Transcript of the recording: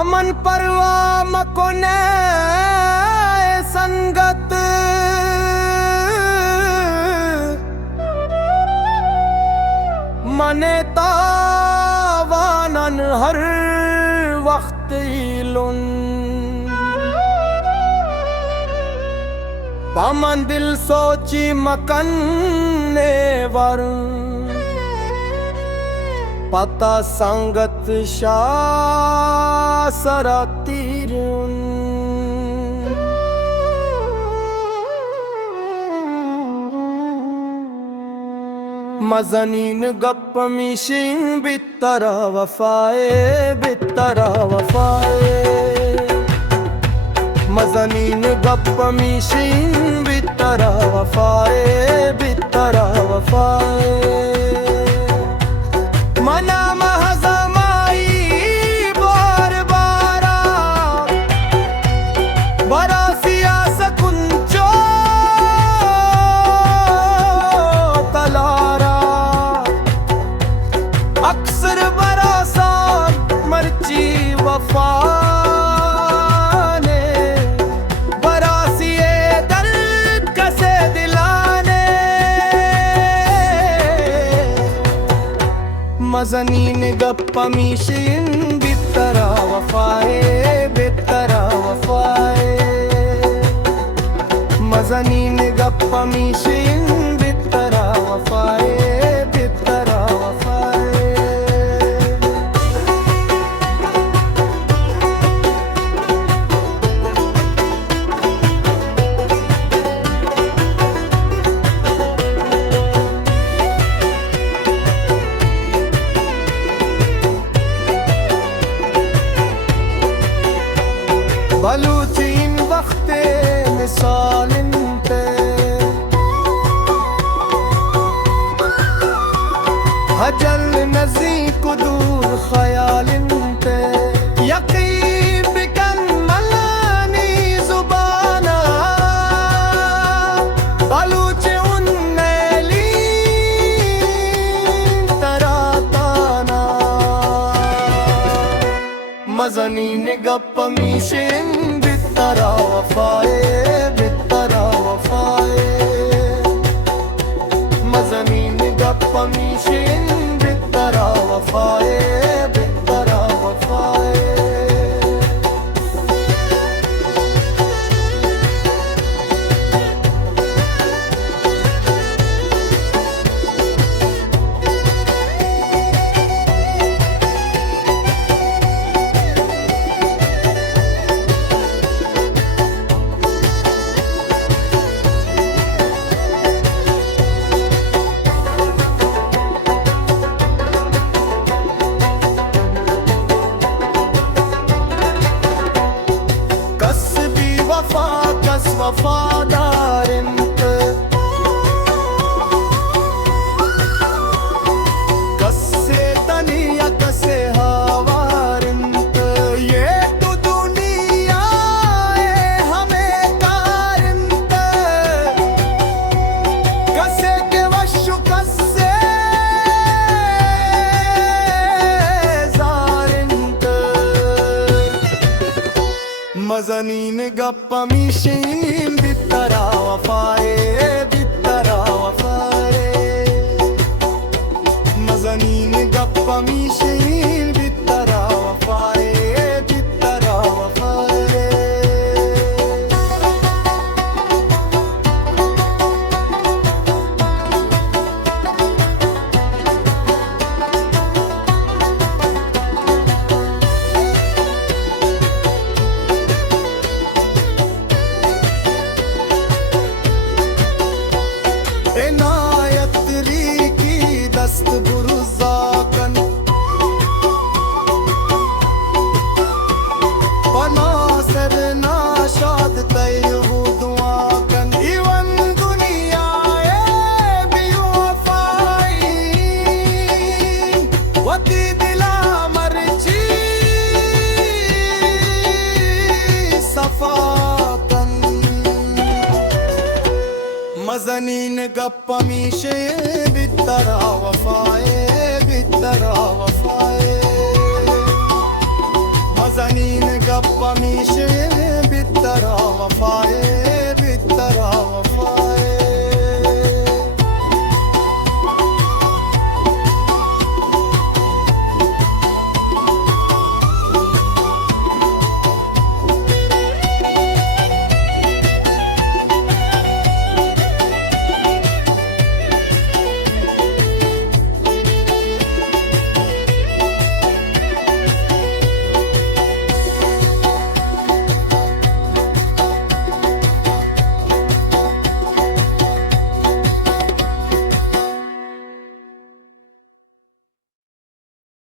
अमन परवा मकोने संगत मने तावानन हर वक्त इलुन पामन दिल सोची मकन्ने वर पता संगत शासरातीरुन मज़नीन गप मिशिन बितरा वफाए मज़नीन गप मिशिन बितरा वफाए मना महजमाई बार बारा बरा सियास कुंचो तलारा अक्सर बरासान मर्ची वफा ने बरासिए दर्द कसे दिलाने मज़नीन गप मिशिन बितरा वफाए मज़नीन गप मिशिन बितरा वफाए बलूचीन वक्ते मिसाल पे हजल नज़ी कुदूर ख्याल पे यकीन बिकन मलानी जुबाना बलूच उन्नैली तराताना मज़नीन गप मिशिन बितरा वफाए मज़नीन गप मिशिन बितरा वफाए वफादारिंत कसे तनिया कसे हवारिंत ये तो दुनिया हमें कारिंत कसे के वशु कसे जारिंत मज़नीन गप मिशिन बितरा वफाए मज़नीन गप मिशिन बितरा वफाए इनायत री की दस्त बुरुज़ाकन पनासर नाशाद तैयबु दुआकन इवन दुनिया बेवफाई वती दिला मर्ची सफाकन मज़नीन गप मिशिन बितरा वफाए मज़नीन गप्पा मिशे बित्तरा वफाए